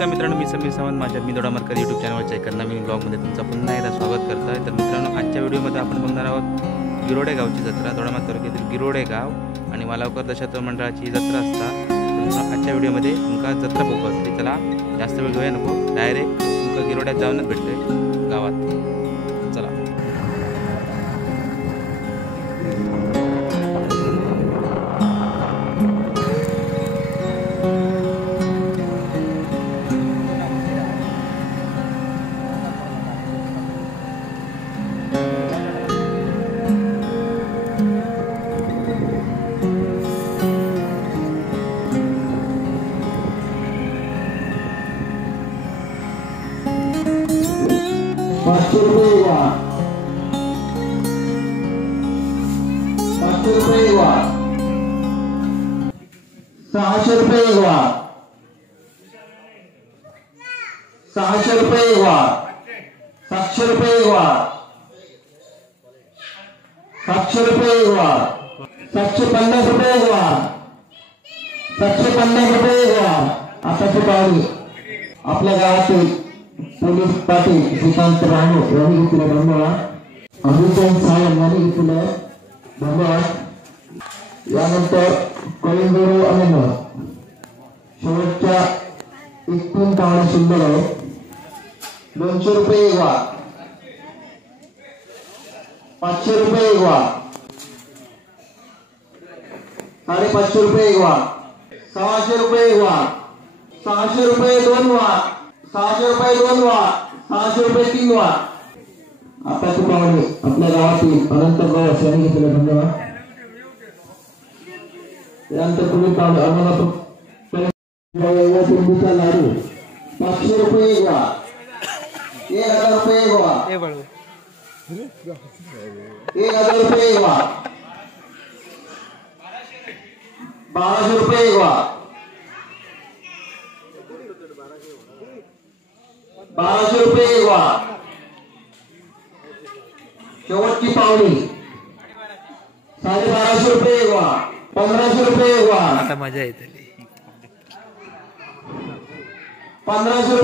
नमस्कार मित्रांनो, मी समीर सावंत माझ्या मी दोडामार्कर यूट्यूब चॅनलवरच्या एका नवीन ब्लॉगमध्ये तुमचं पुन्हा एकदा स्वागत करतो आहे। तर मित्रांनो, आजच्या व्हिडिओमध्ये आपण बघणार आहोत गिरोडे गावची जत्रा। दोडामार्ग तालुक्यातील गिरोडे गाव आणि वालावकर दशावतार मंडळाची जत्रा असता। आजच्या व्हिडिओमध्ये तुमका जत्रा बघू असते। चला जास्त वेळ घेऊया नको, डायरेक्ट तुमका गिरोड्यात जाऊनच भेटतोय गावात। चला ₹500 आताची पावली आपल्या गावातील पोलीस पाटील श्रीकांत राणे यांनी घेतले धन्यवाद। अभिषेक सायम यांनी घेतले धन्यवाद। यानंतर कलिंगुरू अमेन शेवटच्या 1-3 पावले सुंदर आहे। ₹200 ₹500 ₹550 ₹600 2 ₹600 3 आताची पावले आपल्या गावातील अनंत गवस यांनी घेतले धन्यवाद। त्यानंतर पुढील पावले अमोलापूर बुंदीचा लाडू ₹500 ₹1000 ₹1000 ₹1200 शेवटची पावली ₹1250 ₹1500 आता मजा येते। ₹1500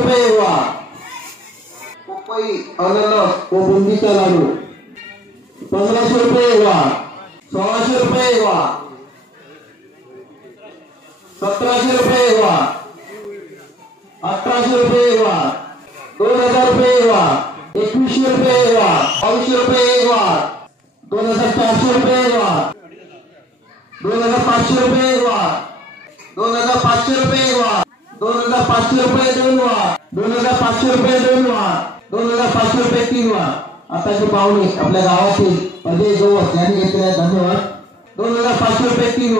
पपई अननस व बुंदीचा लाडू ₹1500 ₹1600 ₹1700 ₹1800 ₹2000 ₹2100 ₹2200 ₹2400 ₹2500 ₹2500 ₹2500 3 आताची पावली आपल्या गावातील अजय गवस यांनी घेतले धन्यवाद। ₹2500 3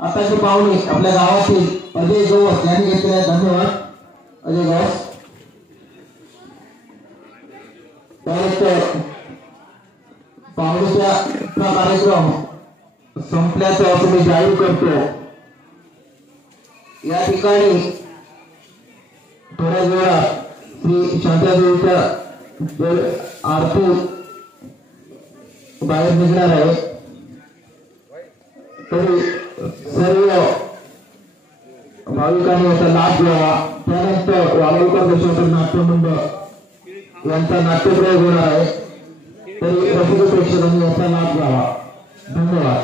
आताची पावली आपल्या गावातील अजय गवस यांनी घेतले धन्यवाद। अजय गवस त्यानंतर पावलीचा कार्यक्रम संपल्याचं असं मी जाहीर करतो। या ठिकाणी थोड्या वेळात श्री शांतादेवीच्या आरती बाहेर निघणार आहे। तरी सर्व भाविकांनी याचा लाभ घ्यावा। त्यानंतर वालावकर दशावतार नाट्य मंडळ यांचा नाट्यप्रयोग होणार आहे। तरी रसिक प्रेक्षकांनी याचा लाभ घ्यावा। धन्यवाद।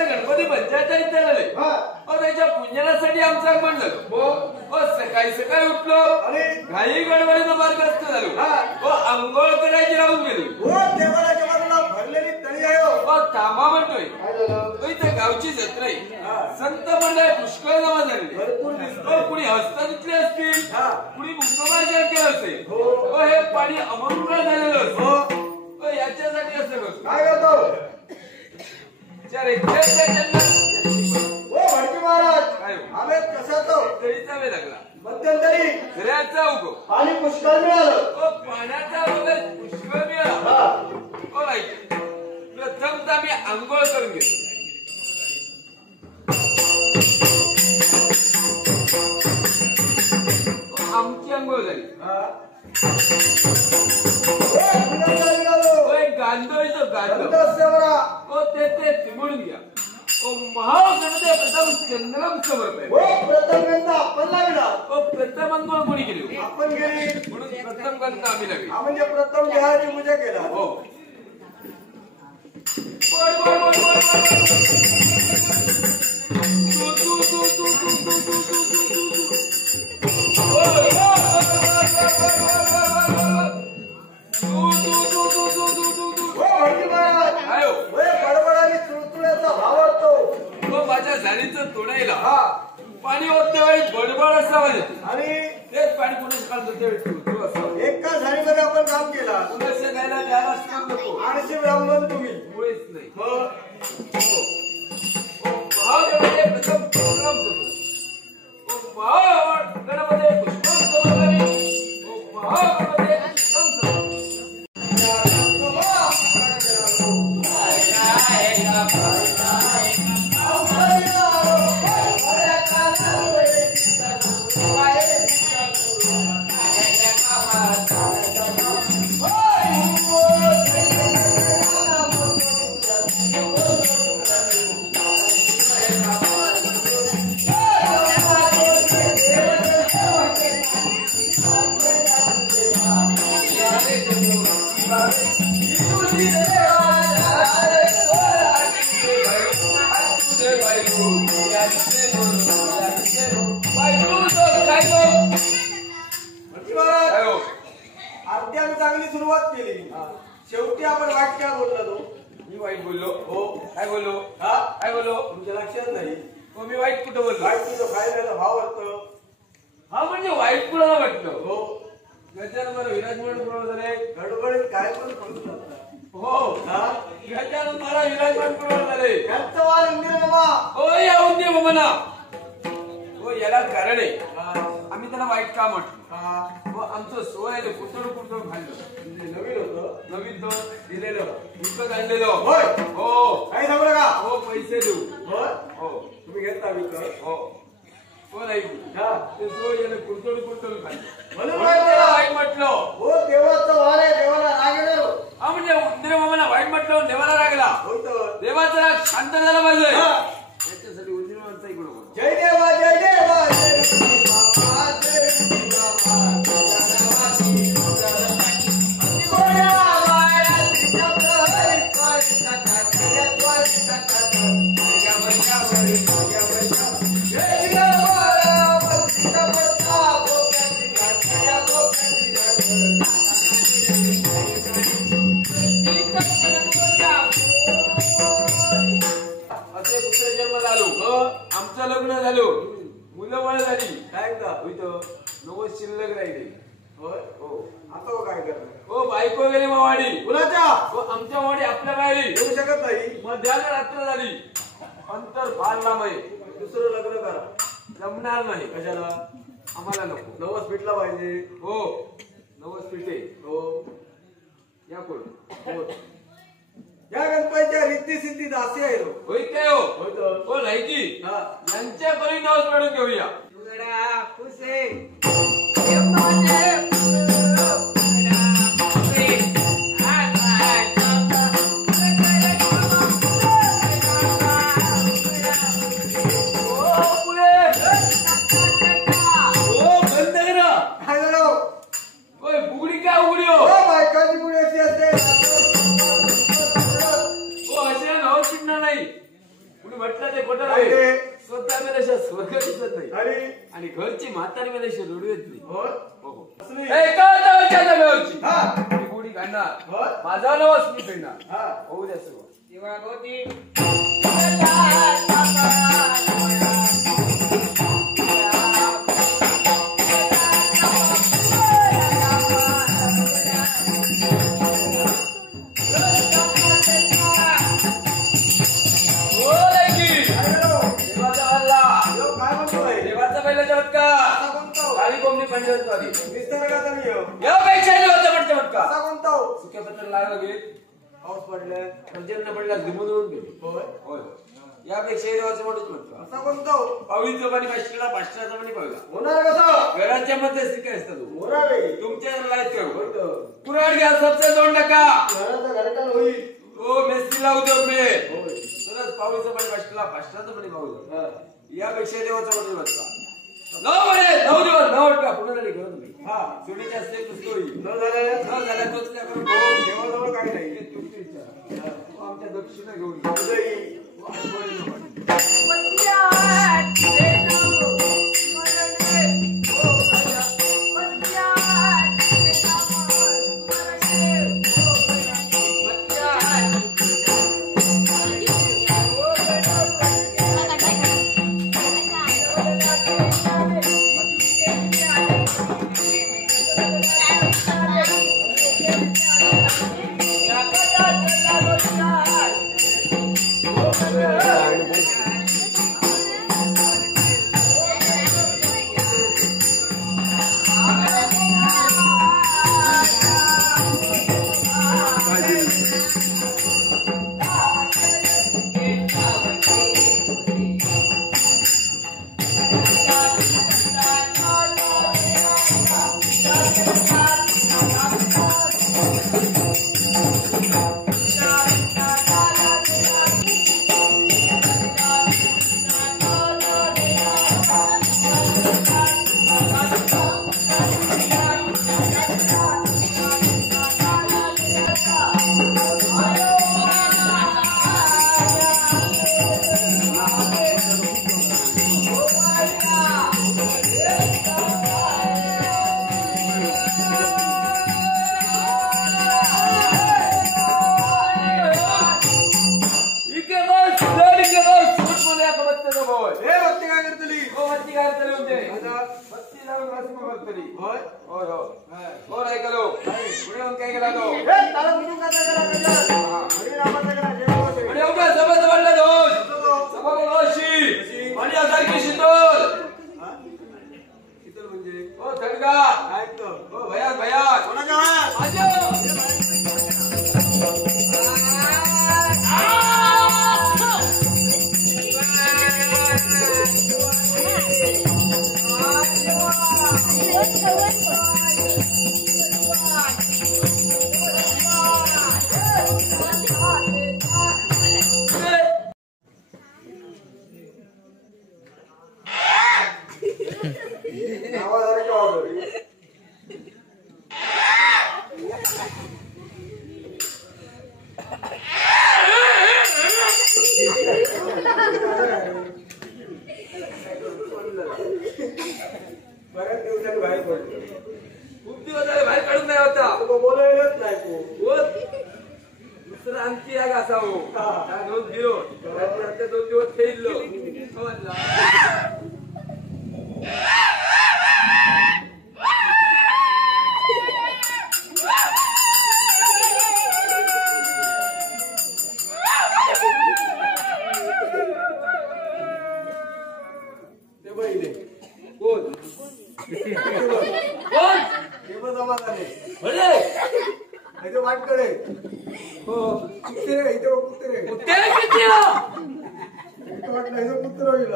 गणपती पंचायत त्याच्या पुण्यासाठी आमचा म्हणलं सकाळी सकाळी उठलो घाई गडबडीनं मार्गस्थ झालो अंघोळ करायची राहून गेलो देवाच्या बाजूला भरलेली तळी आहे थांबा म्हणतोय त्या गावची जत्रा आहे संत मंडळ पुष्कळ जमा झाले कुणी हस्त धुतले असतील कुणी मुक्कामार केलं असेल हे पाणी अमंगळ झालेलं असतं याच्यासाठी असं करतो काय करतो महाराज आम्ही कसा तो तरीचा वेळ लागला मध्यंतरी झऱ्याचा उगो पाणी पुष्कळ मिळालं पाण्याचा वगैरे पुष्कळ मिळाला प्रथमतः मी आंघोळ करून घेतो आमची आंघोळ झाली गांधोळीचं गांधो ते चिमून घ्या महागणते प्रथम चंद्रम समर्पय प्रथम आपण लागला प्रथम आंघोळ कोणी केली आपण गेली म्हणून प्रथम ग्रंथ आम्ही लागली म्हणजे प्रथम देहाची पूजा केला हो बडबडाने तुळतुळ्याचा भाव असतो तो माझ्या झाडीचं तोडायला पाणी ओतल्या वेळी बडबड असावा आणि तेच पाणी तू असं एका झाडीमध्ये आपण काम केला पुण्याच्या गायला द्यायला सांग नको 800 ब्राह्मण तुम्ही मुळेच नाही मग महागणपती प्रथम प्रोग्राम सुरू महागणपती पुष्पम समाधानी महागणपती पुष्पम समाधानी आरती आम्ही चांगली सुरुवात केली शेवटी आपण वाईट काय बोललो तो मी वाईट बोललो हो काय बोललो हा काय बोललो तुमच्या लक्षात नाही हो मी वाईट कुठं बोललो वाईट तुझं फायद्याला भाव वाटतं हा म्हणजे वाईट कुणाला वाटलं हो गजानन मला विराजमान कुणाला झाले गडबडीत काय पण करू शकता हो हा गजानन मला विराजमान कुणाला झाले त्यांचं वार इंदिरा मामा हो या उंदी म्हणा हो याला कारण आहे हा आम्ही त्याला वाईट का म्हटलं हा हो आमचं सोयाला कुठं कुठं खाल्लं म्हणजे नवीन होतं नवीन तो दिलेलं विकत आणलेलं होय हो काही सांगू नका हो पैसे देऊ होय हो तुम्ही घेता विकत हो हो नाही हा ते सोयाला कुठं कुठं खाल्लं म्हणून म्हणून वाईट त्याला केला. वाईट म्हटलं हो देवाचं वार आहे देवाला राग येणार हा म्हणजे उंदीर मामाला वाईट म्हटलं देवाला लागला होतं देवाचा राग शांत झाला पाहिजे हा. याच्यासाठी उंदीर मामाचा इकडं बोल. जय देवा जय देवा जय बाबा जय बाबा असे पुत्र जन्म झालो आमचं लग्न झालो मुलं बाळ झाली काय का होईतो नवस शिल्लक राहिले होय हो आता हो काय करणार हो बायको गेली मावाडी कुणाच्या हो आमच्या वाडी आपल्या बाहेरी येऊ शकत नाही मध्याला रात्र झाली अंतर फार लांब आहे दुसरं लग्न करा जमणार नाही कशाला आम्हाला नको नवस पिटला पाहिजे हो नवस पिटे हो या कोण हो या गणपतीच्या रिद्धी सिद्धी दासी आहे तो होय काय हो होय तो हो नाही की हा यांच्या परी नवस काढून घेऊया हो बंद करा काय झालं होय बुगडी काय उघडी हो हो बायकाची पुढे अशी असते हो असे नवस पिटणार नाही कुणी म्हटलं ते खोटं काय नाही ते? स्वतः मेल्याशिवाय स्वर्ग दिसत नाही आणि आणि घरची म्हातारी मेल्याशिवाय रडू येत नाही होय हो हो असली एका जागेवरची हा मी बुगडी घालणार होय माझा नवस मी फेडणार हा होऊ द्या सुरू हो लेकी. काय झालं देवाचा हल्ला यो काय म्हणतोय देवाचा पहिला चमत्कार असा कोणता काळी कोंबडी पंढरद्वारी निसर्गाचा नियम यापेक्षा देवाचा पण चमत्कार असा कोणता हो? सुक्या पत्र लागलं गे पाऊस पडलाय प्रचंड पडला धुमधुमून गेली होय होय यापेक्षा देवाचं मोठंच चमत्कार असा कोणता हो? पावीचं पाणी पाचशेला पाचशेचं पाणी पाहिला होणार कसं घराच्या मध्ये काय असतं तू होणार तुमच्या लाईत होय कर तो. कुराड घ्या सबसे दोन टका घराचं घरटाल होईल हो मेस्त्रीला उद्योग मिळेल होय तरच पावीचं पाणी पाचशेला पाचशेचं पाणी पावलं हा. यापेक्षा देवाचा मोठं चमत्कार 9 महिने 9 दिवस 9 टका पुढे झाली घेऊन तुम्ही हा सोडीच्या असते पुस्तक होईल न झालं न झाल्या तोच त्या करून हो, देवाजवळ काही नाही तुमची इच्छा हो, आमच्या दक्षिणा घेऊन तुझंही. खूप दिवस झाले बाहेर काढून नाही होता बोलायलाच नाही दुसरं आमची आग असावं रोज गिरो 2 दिवस खेळलो ते बहिले कोण जमा झाले भले वाटकडे हो कुत्रे कुत्रे कुत्रे किती हो? वाटलं कुत्र होईल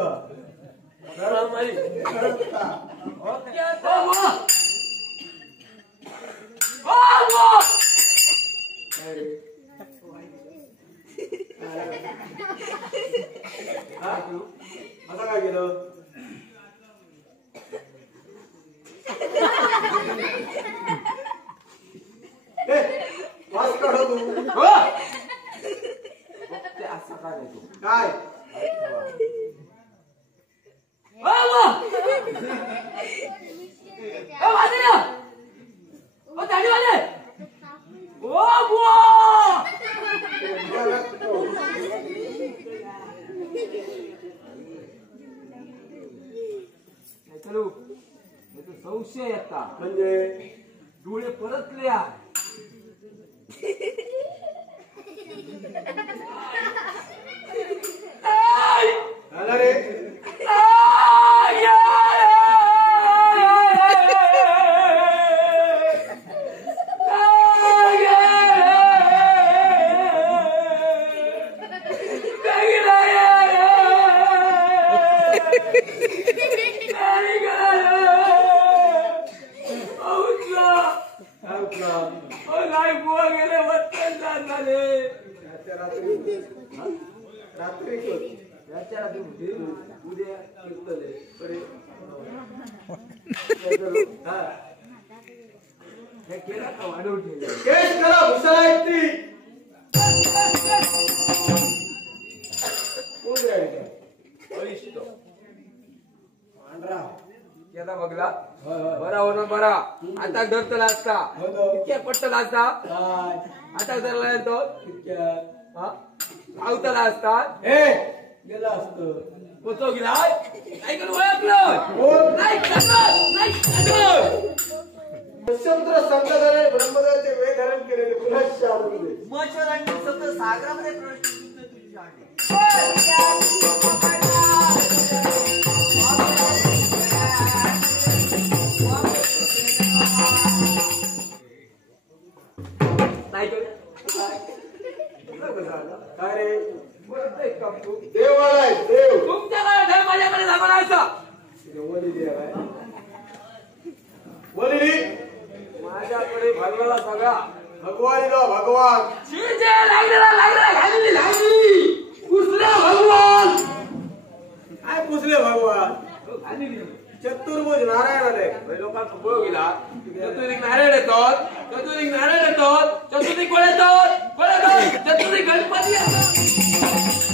असं काय केलं वास काढ तू असं काय नाही तू काय संशय येता म्हणजे डोळे परतल्या झालं रे रात्री उद्या केला का वाढवून ठेवलं केस करा भुसाला एकटी कोण आहे वरिष्ठ पांढरा केला बघला बरा होणार बरा आता धरतला असता इतक्या पट्टला असता काय आता धरला येतो इतक्या आवताला असता हे गेला असतं पोचो गेला काय करून ओळखलं नाही समुद्र संत झाले ब्रह्मदेवाचे वेळ धारण केलेले पुन्हा शाळेमध्ये मच्छरांनी सतत सागरामध्ये प्रवेश करतो तुझी आहे काय रे देव आलाय देव तुमच्याकडे माझ्याकडे दाखवण्याचा वली देव आहे वली भगवानला सगळा भगवान इलो भगवान शिवचे लागलेला लागली कुसले भगवान काय पुसले भगवान चतुर्भुज नारायण आले लोकांचा उपयोग गेला चतुर्दिक नारायण येतात चतुर्दिक नारायण येतात चतुर्दिक कोण येतात चतुर्दिक गणपती येतात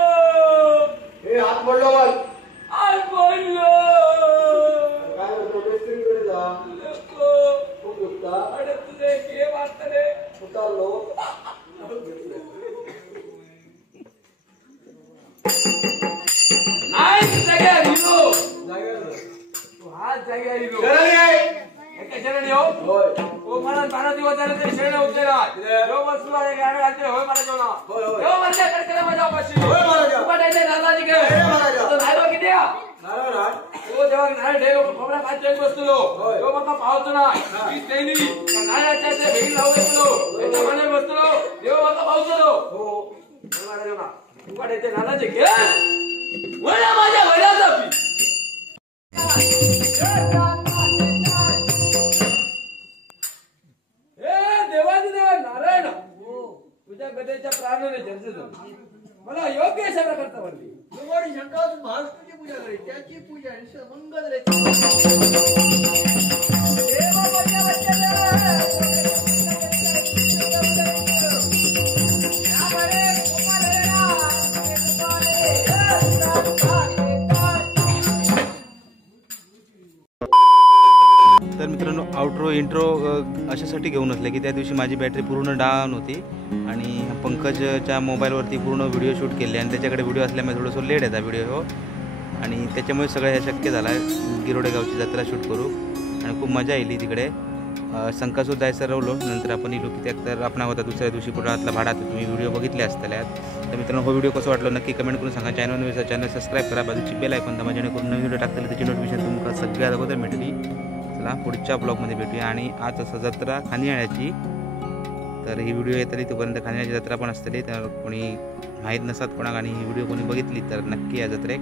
हे हात पडलो बघ आज बोललो काय होतो बेस्टरीकडे जा खूप दुखता अरे तुझे के वाटतले उतारलो नाही जाग्यार हिरो जागेवर तू हात जाग्यार हिरो शरण ये एका शरण येऊ होय ओ मला 12 दिवस झाले ते शरण उचलेला देव बसला आहे गाणे घालते होय मला जेवणा होय, होय. देव माझ्या कडकडे माझ्या उपाशी होय, महाराजा. उपाटायचे दादाजी के हे, महाराजा. तो नायरो किती आ नारायण हात ओ देवा नारळ ठेलो खोबरा खात बसलो होय. तो मका पावतो ना ही सैनी नारळाच्या त्या भेगी लावून बसलो त्याच्या माने बसलो देव मका पावतो हो मला जेवणा उपाटायचे दादाजी के वळा माझ्या वळाचा पी देवादी देवा नारायण तुझ्या गदेच्या प्राणाने चर्चेत मला योग्य अशा प्रकारचा वाटली भगवान शंकर महाविष्णूची पूजा करे त्याची पूजा आणि मंगल रे तर मित्रांनो आउट्रो इंट्रो अशासाठी घेऊन असले की त्या दिवशी माझी बॅटरी पूर्ण डाऊन होती आणि पंकजच्या मोबाईलवरती पूर्ण व्हिडिओ शूट केले आणि त्याच्याकडे व्हिडिओ असल्यामुळे थोडंसं लेट येतात व्हिडिओ आणि त्याच्यामुळे सगळं हे शक्य झालं आहे गिरोडे गावची जत्रा शूट करू आणि खूप मजा येईल तिकडे संकासूर जायचं रवलो नंतर आपण इलो की त्यात तर आपण होता दुसऱ्या दिवशी पुढातला भाडा तुम्ही व्हिडिओ बघितले असताल्यात तर मित्रांनो हा व्हिडिओ कसं वाटलं नक्की कमेंट करून सांगा चॅनल सबस्क्राईब करा बाजूची बेल आयकॉन दाबा जेणेकरून नवीन व्हिडिओ टाकताना त्याची नोटिफिकेशन तुम्हाला सगळ्यात अगोदर भेटली चला पुढच्या ब्लॉगमध्ये भेटूया आणि आज असं जत्रा खानियाळ्याची तर ही व्हिडिओ येतली तोपर्यंत खानियाळ्याची जत्रा पण असतली तर कोणी माहीत नसतात कोणाक आणि ही व्हिडिओ कोणी बघितली तर नक्की या जत्रेक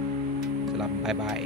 चला बाय बाय